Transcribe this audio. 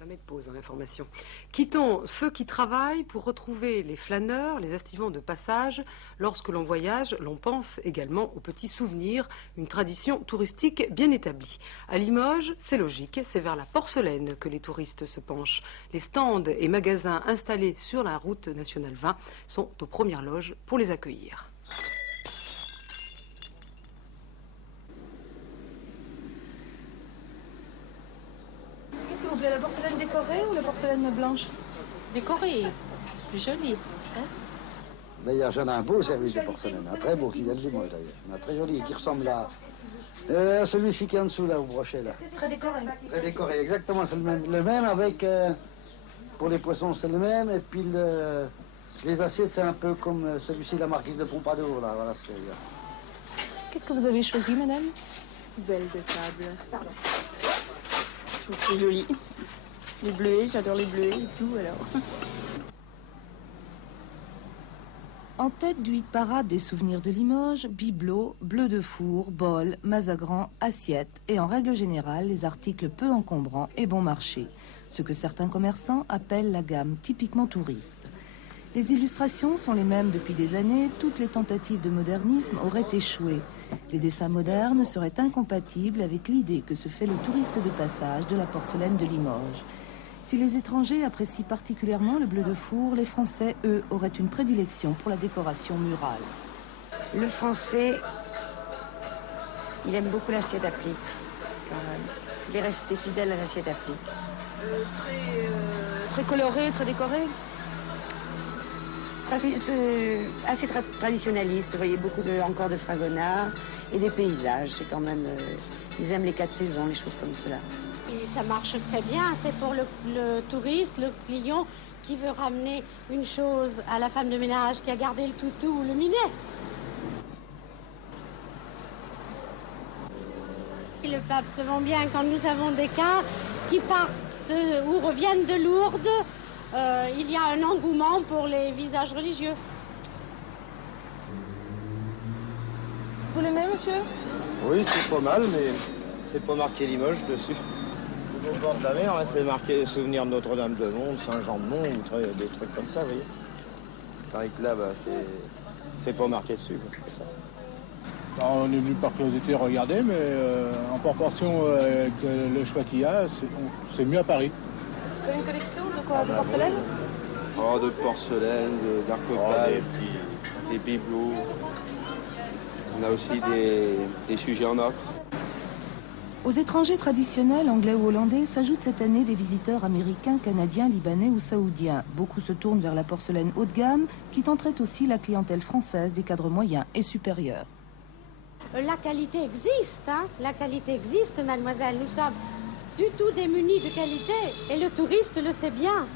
Jamais de pause dans l'information. Quittons ceux qui travaillent pour retrouver les flâneurs, les estivants de passage. Lorsque l'on voyage, l'on pense également aux petits souvenirs, une tradition touristique bien établie. À Limoges, c'est logique, c'est vers la porcelaine que les touristes se penchent. Les stands et magasins installés sur la route nationale 20 sont aux premières loges pour les accueillir. Vous plaît la porcelaine décorée ou la porcelaine blanche? Décorée, plus jolie. Hein? D'ailleurs, j'en ai un beau service de porcelaine, un très beau qui vient de Limoges d'ailleurs, un très joli qui ressemble à celui-ci qui est en dessous là, au brochet là. Très décoré. Très décoré, exactement, c'est le même avec, pour les poissons c'est le même, et puis les assiettes c'est un peu comme celui-ci, la marquise de Pompadour là, voilà ce que je veux dire. Qu'est-ce que vous avez choisi, madame? Belle de table. Pardon. Je trouve que c'est joli. Les bleuets, j'adore les bleuets et tout, alors. En tête du hit parade des souvenirs de Limoges, bibelots, bleu de four, bol, mazagran, assiettes et en règle générale les articles peu encombrants et bon marché, ce que certains commerçants appellent la gamme typiquement touriste. Les illustrations sont les mêmes depuis des années, toutes les tentatives de modernisme auraient échoué. Les dessins modernes seraient incompatibles avec l'idée que se fait le touriste de passage de la porcelaine de Limoges. Si les étrangers apprécient particulièrement le bleu de four, les Français, eux, auraient une prédilection pour la décoration murale. Le Français, il aime beaucoup l'assiette applique, quand même. Il est resté fidèle à l'assiette applique. Très coloré, très décoré? Assez traditionnaliste, vous voyez, beaucoup encore de fragonard et des paysages, c'est quand même... ils aiment les 4 saisons, les choses comme cela. Et ça marche très bien, c'est pour le touriste, le client qui veut ramener une chose à la femme de ménage qui a gardé le toutou ou le minet. Le pape se vend bien quand nous avons des cas qui partent ou reviennent de Lourdes. Il y a un engouement pour les visages religieux. Vous l'aimez, monsieur? Oui, c'est pas mal, mais c'est pas marqué Limoges dessus. Au bord de la mer, hein, c'est marqué souvenir de Notre-Dame-de-Mont, Saint-Jean-de-Mont, ou des trucs comme ça, vous voyez. Tandis que là, bah, c'est pas marqué dessus, c'est ça. Alors, on est venu par curiosité regarder, mais en proportion avec le choix qu'il y a, c'est mieux à Paris. Vous avez une collection de quoi? De porcelaine? Oh, de porcelaine, d'arcopale, des bibelots. On a aussi des sujets en ocre. Aux étrangers traditionnels, anglais ou hollandais, s'ajoutent cette année des visiteurs américains, canadiens, libanais ou saoudiens. Beaucoup se tournent vers la porcelaine haut de gamme, qui tenterait aussi la clientèle française des cadres moyens et supérieurs. La qualité existe, hein? La qualité existe, mademoiselle. Nous sommes du tout démunis de qualité et le touriste le sait bien.